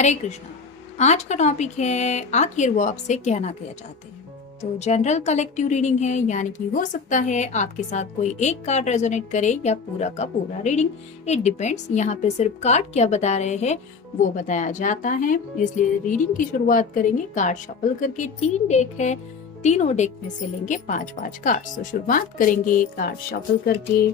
हरे कृष्णा। आज का टॉपिक है आखिर वो आपसे कहना क्या चाहते हैं। तो जनरल कलेक्टिव रीडिंग है, यानी कि हो सकता है आपके साथ कोई एक कार्ड रेजोनेट करे या पूरा का पूरा रीडिंग। It depends. यहाँ पे सिर्फ कार्ड क्या बता रहे हैं वो बताया जाता है, इसलिए रीडिंग की शुरुआत करेंगे कार्ड शफल करके। 3 डेक है, तीनों डेक में से लेंगे 5-5 कार्ड। तो शुरुआत करेंगे कार्ड शफल करके।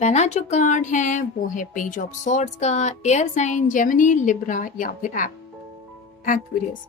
पहला जो कार्ड है वो है पेज ऑफ सॉर्ड्स का। एयर साइन जेमिनी, लिब्रा या फिर एक्वेरियस।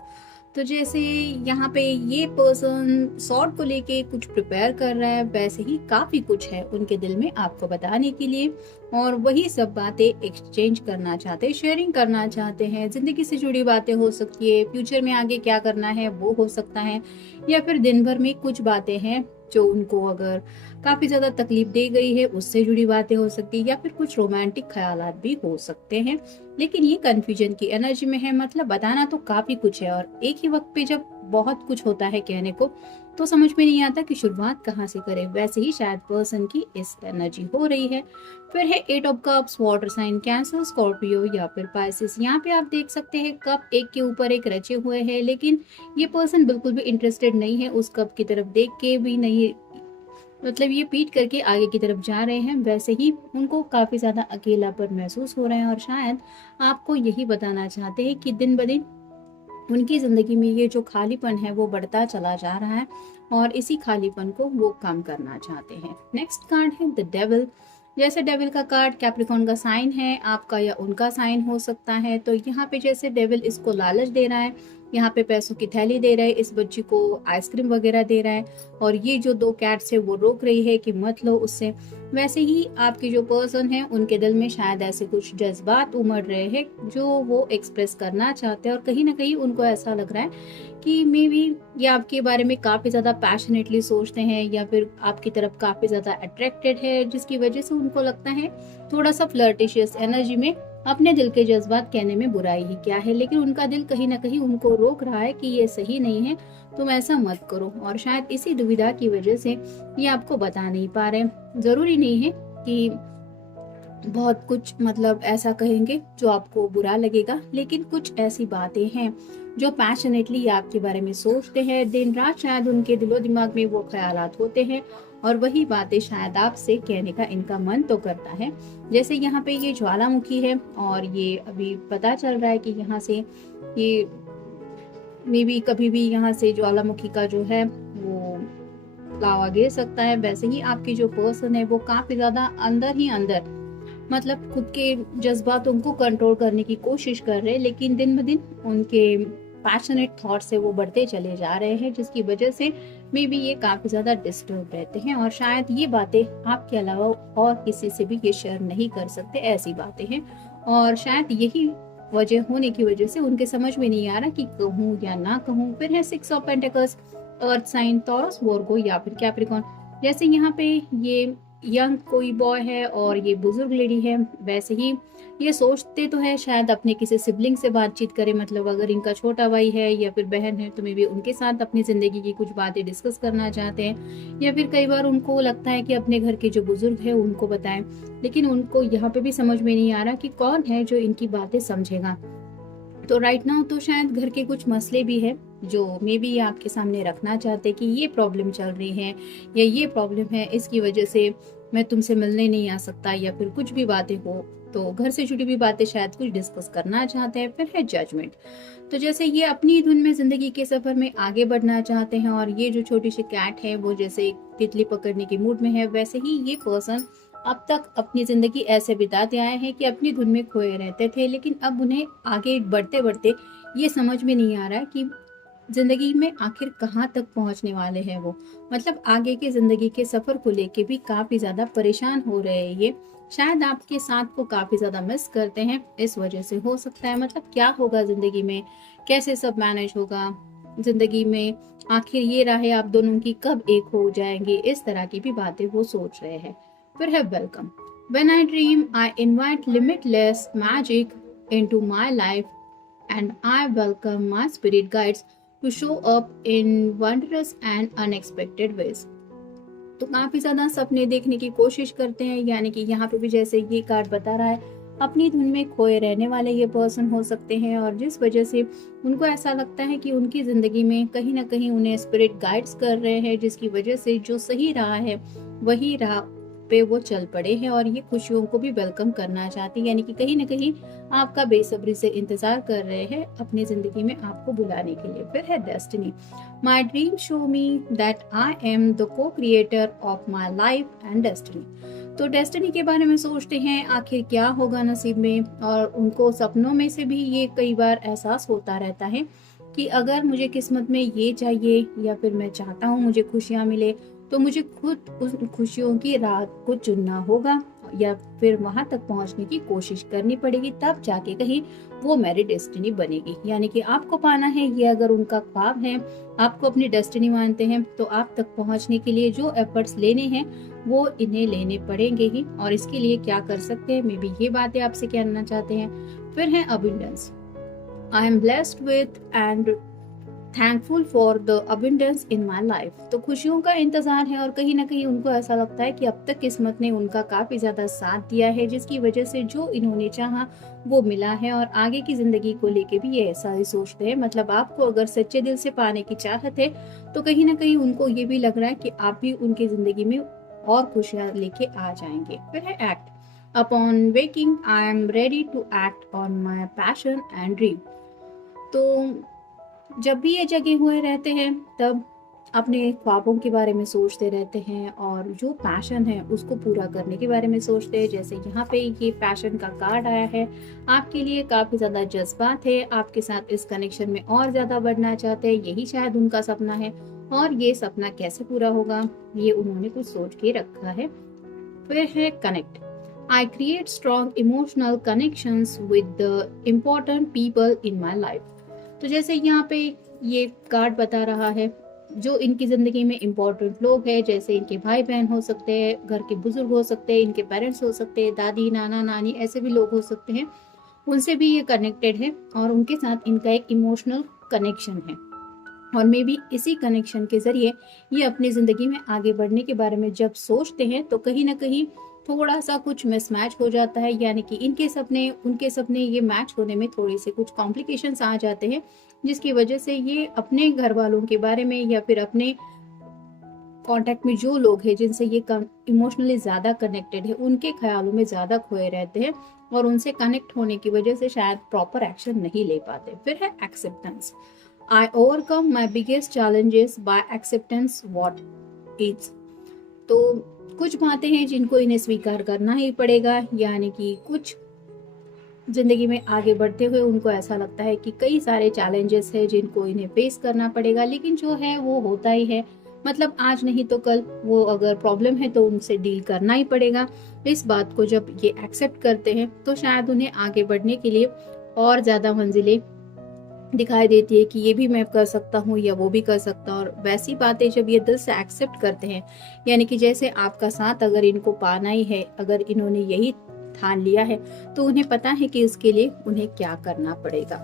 तो जैसे यहाँ पे ये पर्सन सॉर्ड को लेके कुछ प्रिपेयर कर रहा है, वैसे ही काफी कुछ है उनके दिल में आपको बताने के लिए, और वही सब बातें एक्सचेंज करना चाहते हैं, शेयरिंग करना चाहते हैं। जिंदगी से जुड़ी बातें हो सकती है, फ्यूचर में आगे क्या करना है वो हो सकता है, या फिर दिन भर में कुछ बातें हैं जो उनको अगर काफी ज्यादा तकलीफ दे गई है उससे जुड़ी बातें हो सकती है, या फिर कुछ रोमांटिक ख्यालात भी हो सकते हैं। लेकिन ये कंफ्यूजन की एनर्जी में है, मतलब बताना तो काफी कुछ है, और एक ही वक्त पे जब बहुत कुछ होता है कहने को तो समझ में नहीं आता कि शुरुआत कहाँ से करें। वैसे ही शायद पर्सन की इस एनर्जी हो रही है। फिर है 8 of cups, water sign Cancer, Scorpio या फिर पाइसिस। यहाँ पे आप देख सकते हैं कप एक के ऊपर एक रचे हुए हैं, लेकिन ये पर्सन बिल्कुल भी इंटरेस्टेड नहीं है उस कप की तरफ देख के भी नहीं, मतलब ये पीट करके आगे की तरफ जा रहे हैं। वैसे ही उनको काफी ज्यादा अकेलापन महसूस हो रहा है, और शायद आपको यही बताना चाहते हैं कि दिन ब दिन उनकी जिंदगी में ये जो खालीपन है वो बढ़ता चला जा रहा है, और इसी खालीपन को वो कम करना चाहते हैं। नेक्स्ट कार्ड है द डेविल। जैसे डेविल का कार्ड कैप्रिकॉर्न का साइन है, आपका या उनका साइन हो सकता है। तो यहाँ पे जैसे डेविल इसको लालच दे रहा है, यहाँ पे पैसों की थैली दे रहा है, इस बच्ची को आइसक्रीम वगैरह दे रहा है, और ये जो 2 कैट्स है वो रोक रही है कि मत लो उससे। वैसे ही आपके जो पर्सन है उनके दिल में शायद ऐसे कुछ जज्बात उमड़ रहे हैं जो वो एक्सप्रेस करना चाहते हैं, और कहीं ना कहीं उनको ऐसा लग रहा है कि मे बी ये आपके बारे में काफी ज्यादा पैशनेटली सोचते हैं, या फिर आपकी तरफ काफी ज्यादा अट्रैक्टेड है, जिसकी वजह से उनको लगता है थोड़ा सा फ्लर्टिशियस एनर्जी में अपने दिल के जज्बात कहने में बुराई ही क्या है। लेकिन उनका दिल कहीं ना कहीं उनको रोक रहा है कि ये सही नहीं है, तुम ऐसा मत करो, और शायद इसी दुविधा की वजह से ये आपको बता नहीं पा रहे। जरूरी नहीं है कि बहुत कुछ मतलब ऐसा कहेंगे जो आपको बुरा लगेगा, लेकिन कुछ ऐसी बातें हैं जो पैशनेटली आपके बारे में सोचते हैं। दिन रात शायद उनके दिलो दिमाग में वो ख्यालात होते हैं, और वही बातें शायद आपसे कहने का इनका मन तो करता है। जैसे यहाँ पे ये ज्वालामुखी है, और ये अभी पता चल रहा है कि यहाँ से ये मे बी कभी भी यहाँ से ज्वालामुखी का जो है वो लावा गिर सकता है। वैसे ही आपके जो पर्सन है वो काफी ज्यादा अंदर ही अंदर मतलब खुद के जज्बातों को कंट्रोल करने की कोशिश कर रहे हैं, लेकिन दिन ब दिन उनके पैशनेट थॉट से वो बढ़ते चले जा रहे हैं, जिसकी वजह से मे बी ये काफी ज्यादा डिस्टर्ब रहते हैं, और शायद ये बातें आपके अलावा और किसी से भी ये शेयर नहीं कर सकते, ऐसी बातें हैं। और शायद यही वजह होने की वजह से उनके समझ में नहीं आ रहा कि कहूँ या ना कहूँ। फिर है 6 of pentacles, earth sign, Taurus, Virgo या फिर कैप्रिकॉर्न। जैसे यहाँ पे ये यंग कोई बॉय है और ये बुजुर्ग लेडी है, वैसे ही ये सोचते तो है शायद अपने किसी सिबलिंग से बातचीत करें, मतलब अगर इनका छोटा भाई है या फिर बहन है तो मे बी उनके साथ अपनी ज़िंदगी की कुछ बातें डिस्कस करना चाहते हैं, या फिर कई बार उनको लगता है कि अपने घर के जो बुजुर्ग है उनको बताएं, लेकिन उनको यहाँ पे भी समझ में नहीं आ रहा कि कौन है जो इनकी बातें समझेगा। तो राइट नाउ तो शायद घर के कुछ मसले भी है जो मे बी आपके सामने रखना चाहते कि ये प्रॉब्लम चल रही है या ये प्रॉब्लम है, इसकी वजह से मैं तुमसे मिलने नहीं आ सकता, या फिर कुछ भी बातें हो तो घर से जुड़ी हुई बातें शायद कुछ डिस्कस करना चाहते हैं। फिर है जजमेंट। तो जैसे ये अपनी धुन में जिंदगी के सफर में आगे बढ़ना चाहते हैं, और ये जो छोटी सी कैट है वो जैसे तितली पकड़ने के मूड में है, वैसे ही ये पर्सन अब तक अपनी जिंदगी ऐसे बिताते आए हैं कि अपनी धुन में खोए रहते थे, लेकिन अब उन्हें आगे बढ़ते बढ़ते ये समझ में नहीं आ रहा कि जिंदगी में आखिर कहाँ तक पहुंचने वाले हैं वो, मतलब आगे के जिंदगी के सफर को लेके भी काफी ज्यादा परेशान हो रहे हैं। ये शायद आपके साथ को काफी ज्यादा मिस करते हैं, इस वजह से हो सकता है। मतलब क्या होगा जिंदगी में, कैसे सब मैनेज होगा जिंदगी में, आखिर ये राहें आप दोनों की कब एक हो जाएंगी, इस तरह की भी बातें वो सोच रहे हैं। फिर है welcome. When I dream, I invite limitless magic into my life, and I welcome my spirit guides to show up in wondrous and unexpected ways. तो काफी ज्यादा सपने देखने की कोशिश करते हैं, यानी कि यहाँ पे भी जैसे ये कार्ड बता रहा है, अपनी धुन में खोए रहने वाले ये पर्सन हो सकते हैं, और जिस वजह से उनको ऐसा लगता है कि उनकी जिंदगी में कहीं ना कहीं उन्हें स्पिरिट गाइड्स कर रहे हैं, जिसकी वजह से जो सही राह है वही राह पे वो चल पड़े हैं, और ये खुशियों को भी वेलकम करना चाहती है, यानी कि कहीं ना कहीं आपका बेसब्री से इंतजार कर रहे हैं अपनी जिंदगी में आपको बुलाने के लिए। फिर है destiny. My dream show me that I am the co creator of my life and destiny. तो डेस्टिनी के बारे में सोचते हैं आखिर क्या होगा नसीब में, और उनको सपनों में से भी ये कई बार एहसास होता रहता है कि अगर मुझे किस्मत में ये चाहिए या फिर मैं चाहता हूँ मुझे खुशियाँ मिले, तो मुझे खुद उस खुशियों की राह को चुनना होगा, या फिर वहां तक पहुंचने की कोशिश करनी पड़ेगी, तब जाके कहीं वो मेरी डेस्टिनी बनेगी। यानी कि आपको पाना है, ये अगर उनका ख्वाब है, आपको अपनी डेस्टिनी मानते हैं, तो आप तक पहुंचने के लिए जो एफर्ट्स लेने हैं वो इन्हें लेने पड़ेंगे ही। और इसके लिए क्या कर सकते हैं, मे बी ये बातें आपसे कहना चाहते हैं। फिर है abundance. I am blessed with and thankful for the abundance in my life. तो खुशियों का इंतजार है, और कहीं ना कहीं उनको ऐसा लगता है कि अब तक किस्मत ने उनका काफी ज्यादा साथ दिया है, जिसकी वजह से जो इन्होंने चाहा वो मिला है, और आगे की जिंदगी को लेके भी ये ऐसा ही सोचते हैं। मतलब आपको अगर सच्चे दिल से पाने की चाहत है, तो कहीं ना कहीं उनको ये भी लग रहा है कि आप भी उनकी जिंदगी में और खुशियां लेके आ जाएंगे। फिर है act. Upon waking I am ready to act on my passion and dream. तो जब भी ये जगे हुए रहते हैं तब अपने ख्वाबों के बारे में सोचते रहते हैं, और जो पैशन है उसको पूरा करने के बारे में सोचते हैं। जैसे यहाँ पे ये पैशन का कार्ड आया है, आपके लिए काफी ज्यादा जज्बात है, आपके साथ इस कनेक्शन में और ज्यादा बढ़ना चाहते हैं, यही शायद उनका सपना है, और ये सपना कैसे पूरा होगा ये उन्होंने कुछ सोच के रखा है। फिर है connect. I create strong emotional connections with the important people in my life. तो जैसे यहाँ पे ये कार्ड बता रहा है, जो इनकी जिंदगी में इम्पोर्टेंट लोग हैं, जैसे इनके भाई बहन हो सकते हैं, घर के बुजुर्ग हो सकते हैं, इनके पेरेंट्स हो सकते हैं, दादी नाना नानी ऐसे भी लोग हो सकते हैं, उनसे भी ये कनेक्टेड है, और उनके साथ इनका एक इमोशनल कनेक्शन है, और मे बी इसी कनेक्शन के जरिए ये अपनी जिंदगी में आगे बढ़ने के बारे में जब सोचते हैं तो कहीं ना कहीं थोड़ा सा कुछ मिसमैच हो जाता है, यानी कि इनके सपने उनके सपने ये मैच होने में थोड़े से कुछ कॉम्प्लिकेशंस आ जाते हैं, जिसकी वजह से ये अपने घर वालों के बारे में या फिर अपने कांटेक्ट में जो लोग हैं जिनसे ये इमोशनली ज्यादा कनेक्टेड है उनके ख्यालों में ज्यादा खोए रहते हैं, और उनसे कनेक्ट होने की वजह से शायद प्रॉपर एक्शन नहीं ले पाते। फिर है acceptance. I overcome my biggest challenges by acceptance what is. तो कुछ बातें हैं जिनको इन्हें स्वीकार करना ही पड़ेगा, यानी कि कुछ जिंदगी में आगे बढ़ते हुए उनको ऐसा लगता है कि कई सारे चैलेंजेस हैं जिनको इन्हें फेस करना पड़ेगा, लेकिन जो है वो होता ही है, मतलब आज नहीं तो कल वो अगर प्रॉब्लम है तो उनसे डील करना ही पड़ेगा। इस बात को जब ये एक्सेप्ट करते हैं तो शायद उन्हें आगे बढ़ने के लिए और ज्यादा मंजिलें दिखाई देती है कि ये भी मैं कर सकता हूँ या वो भी कर सकता हूँ। और वैसी बातें जब ये दिल से एक्सेप्ट करते हैं, यानी कि जैसे आपका साथ अगर इनको पाना ही है, अगर इन्होंने यही ठान लिया है, तो उन्हें पता है कि उसके लिए उन्हें क्या करना पड़ेगा।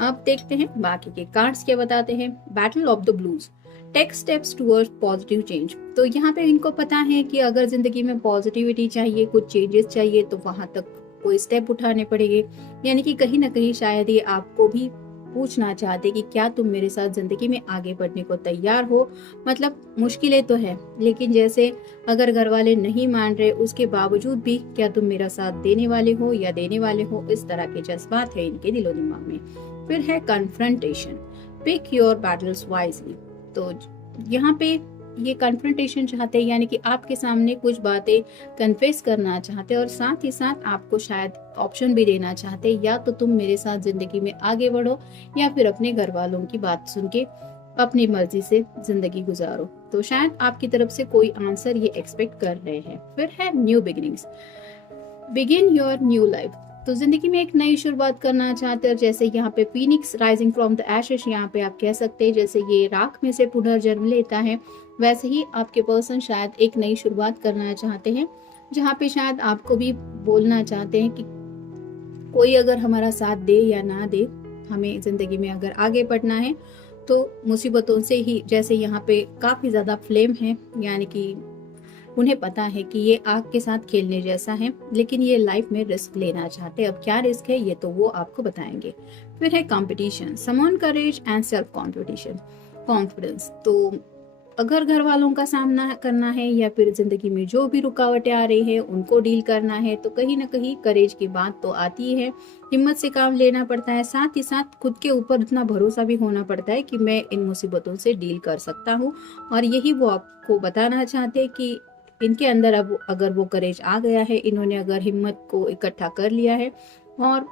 अब देखते हैं बाकी के कार्ड्स क्या बताते हैं। Battle of the blues, take steps towards positive change. तो यहाँ पे इनको पता है कि अगर जिंदगी में पॉजिटिविटी चाहिए, कुछ चेंजेस चाहिए, तो वहां तक कोई स्टेप उठाने पड़ेंगे। यानी कि कहीं ना कहीं शायद ये आपको भी पूछना चाहते कि क्या तुम मेरे साथ जिंदगी में आगे बढ़ने को तैयार हो। मतलब मुश्किलें तो है, लेकिन जैसे अगर घर वाले नहीं मान रहे, उसके बावजूद भी क्या तुम मेरा साथ देने वाले हो या देने वाले हो, इस तरह के जज्बात है इनके दिलो दिमाग में। फिर है confrontation, pick your battles wisely. तो यहाँ पे ये कन्फ्रंटेशन चाहते हैं, यानी कि आपके सामने कुछ बातें कन्फेस करना चाहते हैं और साथ ही साथ आपको शायद ऑप्शन भी देना चाहते हैं, या तो तुम मेरे साथ जिंदगी में आगे बढ़ो या फिर अपने घर वालों की बात सुन के अपनी मर्जी से जिंदगी गुजारो। तो शायद आपकी तरफ से कोई आंसर ये एक्सपेक्ट कर रहे हैं। फिर है new beginnings, begin your new life. तो जिंदगी में एक नई शुरुआत करना चाहते हैं, जैसे यहाँ पे Phoenix rising from the ashes, यहाँ पे आप कह सकते हैं जैसे ये राख में से पुनर्जन्म लेता है, वैसे ही आपके पर्सन शायद एक नई शुरुआत करना चाहते हैं, जहाँ पे शायद आपको भी बोलना चाहते हैं कि कोई अगर हमारा साथ दे या ना दे, हमें जिंदगी में अगर आगे बढ़ना है तो मुसीबतों से ही, जैसे यहाँ पे काफी ज्यादा फ्लेम है, यानी कि उन्हें पता है कि ये आग के साथ खेलने जैसा है, लेकिन ये लाइफ में रिस्क लेना चाहते हैं। अब क्या रिस्क है ये तो वो आपको बताएंगे। फिर है competition, summon courage and self confidence confidence. तो अगर घर वालों का सामना करना है या फिर जिंदगी में जो भी रुकावटें आ रही है उनको डील करना है, तो कहीं ना कहीं करेज की बात तो आती है, हिम्मत से काम लेना पड़ता है, साथ ही साथ खुद के ऊपर इतना भरोसा भी होना पड़ता है कि मैं इन मुसीबतों से डील कर सकता हूँ। और यही वो आपको बताना चाहते हैं कि इनके अंदर अब अगर वो करेज आ गया है, इन्होंने अगर हिम्मत को इकट्ठा कर लिया है और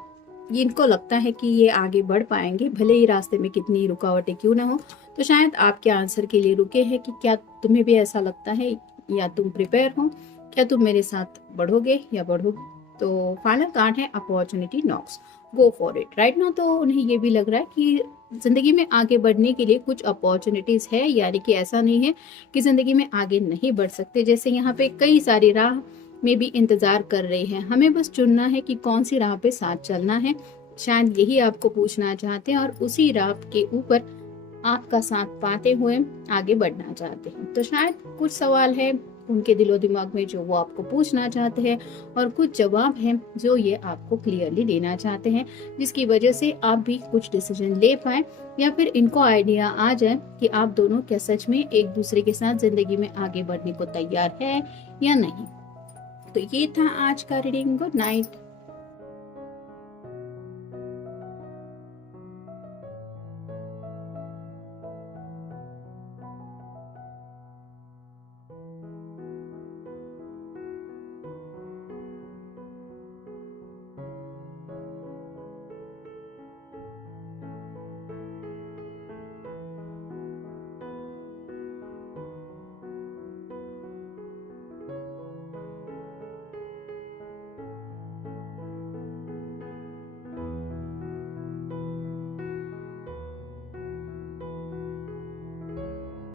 इनको लगता है कि ये आगे बढ़ पाएंगे, भले ही रास्ते में कितनी रुकावटें क्यों ना हो। तो शायद आपके आंसर के लिए रुके हैं कि क्या तुम्हें भी ऐसा लगता है, या तुम प्रिपेयर हो, क्या तुम मेरे साथ बढ़ोगे या बढ़ोगे। तो फाइनल कार्ड है opportunity knocks, go for it right now. तो उन्हें ये भी लग रहा है कि जिंदगी में आगे बढ़ने के लिए कुछ अपॉर्चुनिटीज है, यानी कि ऐसा नहीं है कि जिंदगी में आगे नहीं बढ़ सकते। जैसे यहाँ पे कई सारी राह में भी इंतजार कर रहे हैं, हमें बस चुनना है कि कौन सी राह पे साथ चलना है। शायद यही आपको पूछना चाहते हैं और उसी राह के ऊपर आपका साथ पाते हुए आगे बढ़ना चाहते हैं। तो शायद कुछ सवाल है उनके दिलो दिमाग में जो वो आपको पूछना चाहते हैं, और कुछ जवाब हैं जो ये आपको क्लियरली देना चाहते हैं, जिसकी वजह से आप भी कुछ डिसीजन ले पाए या फिर इनको आइडिया आ जाए कि आप दोनों क्या सच में एक दूसरे के साथ जिंदगी में आगे बढ़ने को तैयार है या नहीं। तो ये था आज का रीडिंग। Good night.